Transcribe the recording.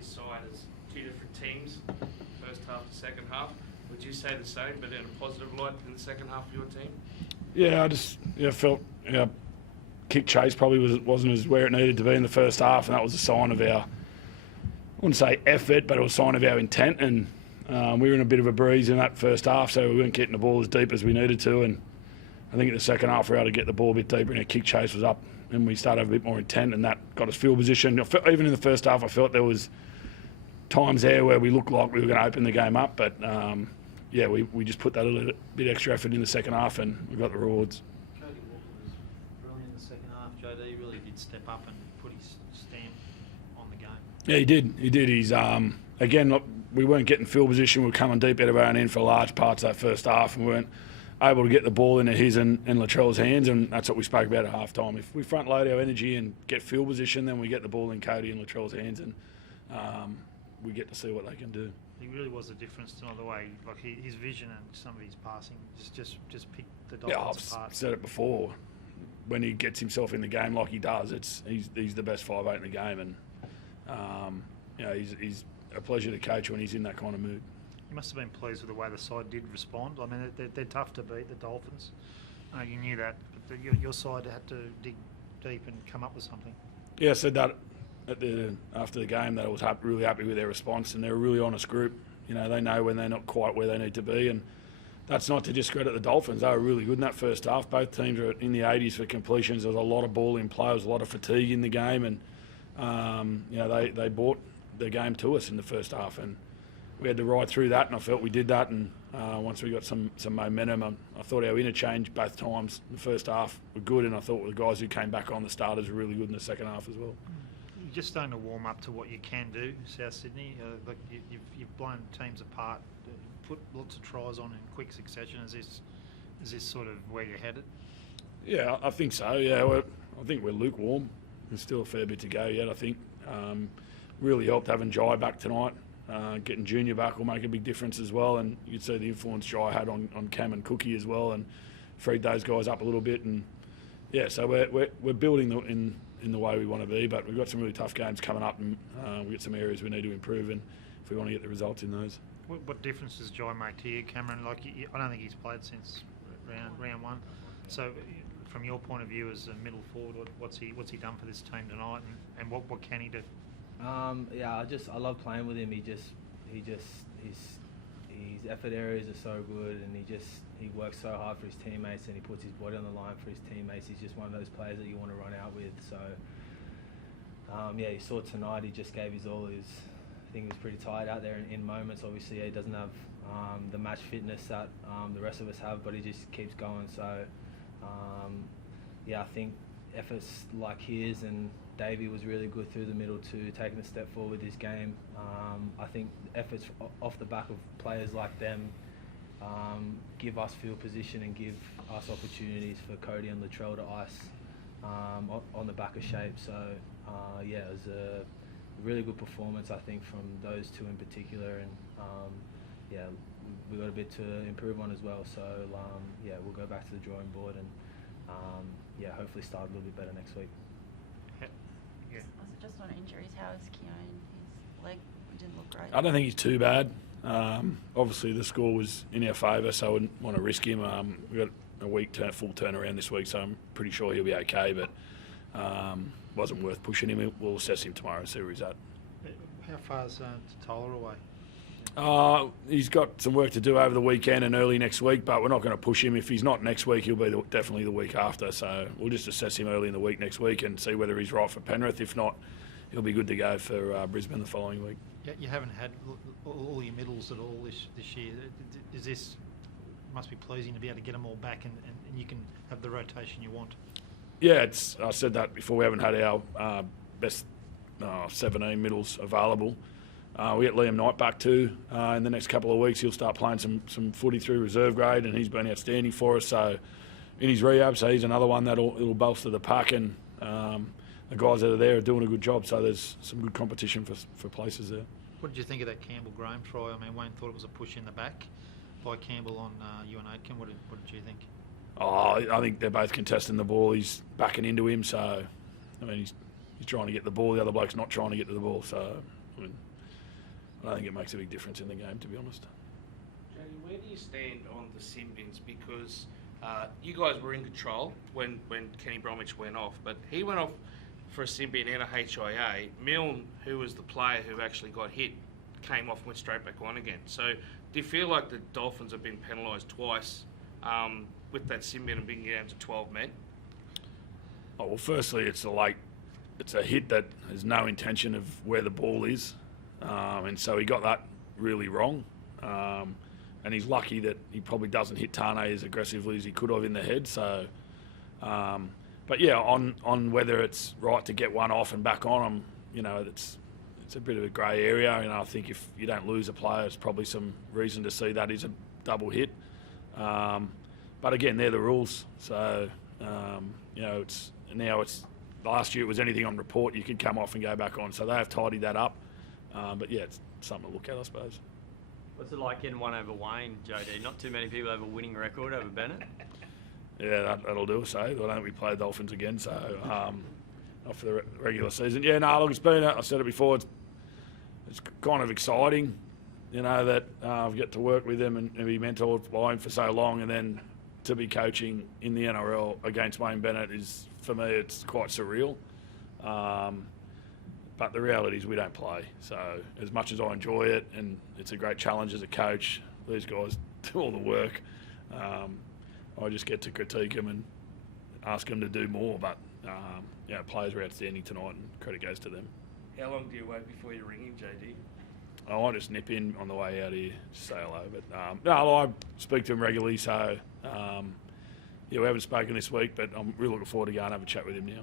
this side as two different teams, first half and second half. Would you say the same, but in a positive light in the second half of your team? Yeah, I just felt kick chase probably wasn't as where it needed to be in the first half, and that was a sign of our, I wouldn't say effort, but it was a sign of our intent. And we were in a bit of a breeze in that first half, so we weren't getting the ball as deep as we needed to. And I think in the second half we were able to get the ball a bit deeper, and our kick chase was up, and we started to have a bit more intent, and that got us field position. Even in the first half, I felt there was times there where we looked like we were going to open the game up, but we just put that a little bit extra effort in the second half, and we got the rewards. Cody Walker was brilliant in the second half. JD really did step up and put his stamp on the game. Yeah, he did. He's again, we weren't getting field position. We were coming deep out of our own end for large parts of that first half, and we weren't able to get the ball into his and Latrell's hands, and that's what we spoke about at half time. If we front load our energy and get field position, then we get the ball in Cody and Latrell's hands, and we get to see what they can do. He really was a difference to the way, like his vision and some of his passing just picked the Dolphins apart. I've said it before. When he gets himself in the game like he does, he's the best 5'8" in the game, and he's a pleasure to coach when he's in that kind of mood. You must have been pleased with the way the side did respond. I mean, they're tough to beat, the Dolphins. You knew that, but your side had to dig deep and come up with something. Yeah, I said that after the game, that I was really happy with their response, and they're a really honest group. They know when they're not quite where they need to be, and that's not to discredit the Dolphins. They were really good in that first half. Both teams were in the 80s for completions. There was a lot of ball in play. There was a lot of fatigue in the game, and they brought their game to us in the first half, and we had to ride through that, and I felt we did that. And once we got some momentum, I thought our interchange both times in the first half were good, and I thought the guys who came back on, the starters, were really good in the second half as well. You're just starting to warm up to what you can do, South Sydney. You've blown teams apart, put lots of tries on in quick succession. Is this sort of where you're headed? Yeah, I think so. Yeah, I think we're lukewarm. There's still a fair bit to go yet, I think. Really helped having Jai back tonight. Getting Junior back will make a big difference as well, and you could see the influence Jai had on Cam and Cookie as well, and freed those guys up a little bit. And yeah, so we're building in the way we want to be, but we've got some really tough games coming up, and we've got some areas we need to improve in if we want to get the results in those. What difference does Jai make to you, Cameron? I don't think he's played since round one. So, from your point of view as a middle forward, what's he done for this team tonight, and what can he do? I love playing with him. His effort areas are so good, and he works so hard for his teammates, and he puts his body on the line for his teammates. He's just one of those players that you want to run out with. So you saw tonight, he just gave his all. I think he was pretty tired out there in moments. Obviously, he doesn't have the match fitness that the rest of us have, but he just keeps going. So I think efforts like his, and Davey was really good through the middle too, taking a step forward with his game. I think efforts off the back of players like them give us field position and give us opportunities for Cody and Latrell to ice on the back of shape. So it was a really good performance, I think, from those two in particular, and we got a bit to improve on as well. So we'll go back to the drawing board and hopefully start a little bit better next week. Yeah. Just on injuries, how is Keone? His leg didn't look great. I don't think he's too bad. Obviously, the score was in our favour, so I wouldn't want to risk him. We've got a week full turnaround this week, so I'm pretty sure he'll be okay, but wasn't worth pushing him. We'll assess him tomorrow and see where he's at. How far is Toller away? He's got some work to do over the weekend and early next week, but we're not going to push him. If he's not next week, he'll be definitely the week after. So we'll just assess him early in the week next week and see whether he's right for Penrith. If not, he'll be good to go for Brisbane the following week. Yeah, you haven't had all your middles at all this year. Must be pleasing to be able to get them all back, and you can have the rotation you want. Yeah, I said that before. We haven't had our best 17 middles available. We get Liam Knight back too in the next couple of weeks. He'll start playing some footy through reserve grade, and he's been outstanding for us. So in his rehab, so he's another one it'll bolster the pack, and the guys that are there are doing a good job. So there's some good competition for places there. What did you think of that Campbell-Graham try? I mean, Wayne thought it was a push in the back by Campbell on Ewan Aitken. What did you think? I think they're both contesting the ball. He's backing into him, so I mean he's trying to get the ball. The other bloke's not trying to get to the ball. So I mean, I don't think it makes a big difference in the game, to be honest. Jody, where do you stand on the sin bins? Because you guys were in control when Kenny Bromwich went off, but he went off for a sin bin and a HIA. Milne, who was the player who actually got hit, came off and went straight back on again. So do you feel like the Dolphins have been penalised twice with that sin bin and being down to 12 men? Oh, well, firstly, it's a hit that has no intention of where the ball is, and so he got that really wrong. And he's lucky that he probably doesn't hit Tane as aggressively as he could have in the head. So, but yeah, on whether it's right to get one off and back on, it's a bit of a grey area. And I think if you don't lose a player, it's probably some reason to see that is a double hit. But again, they're the rules. So, it's last year it was anything on report, you could come off and go back on. So they have tidied that up. But yeah, it's something to look at, I suppose. What's it like getting one over Wayne, JD? Not too many people have a winning record over Bennett. Yeah, that'll do us, eh? Well, don't we play Dolphins again? So, not for the regular season. Yeah, no, look, it's been, I said it before, it's kind of exciting, that I've get to work with him and be mentored by him for so long, and then to be coaching in the NRL against Wayne Bennett is, for me, it's quite surreal. But the reality is we don't play. So as much as I enjoy it, and it's a great challenge as a coach, these guys do all the work. I just get to critique them and ask them to do more. But players were outstanding tonight, and credit goes to them. How long do you wait before you ring him, JD? I just nip in on the way out here, just say hello. But I speak to him regularly. So we haven't spoken this week, but I'm really looking forward to going and have a chat with him now.